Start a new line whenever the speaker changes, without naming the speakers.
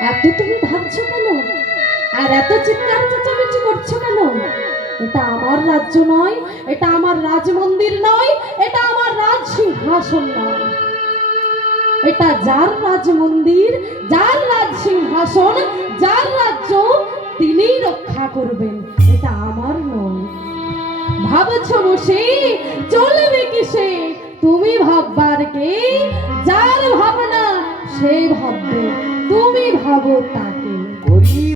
এত তুমি ভাবছ কেন? আর এত চিৎকার চেঁচামেচি করছ কেন? এটা আমার রাজ্য নয়, এটা আমার রাজমন্দির নয়, এটা আমার রাজ সিংহাসন নয়। এটা যার রাজমন্দির, যার রাজ সিংহাসন যার রাজ্য, তিনিই রক্ষা করবেন। এটা আমার নয়। ভাবছ বসে? চলবে কিসে? তুমি ভাববার কে? যার ভাবনা সে ভাববে। তুমি ভাবো তাকে।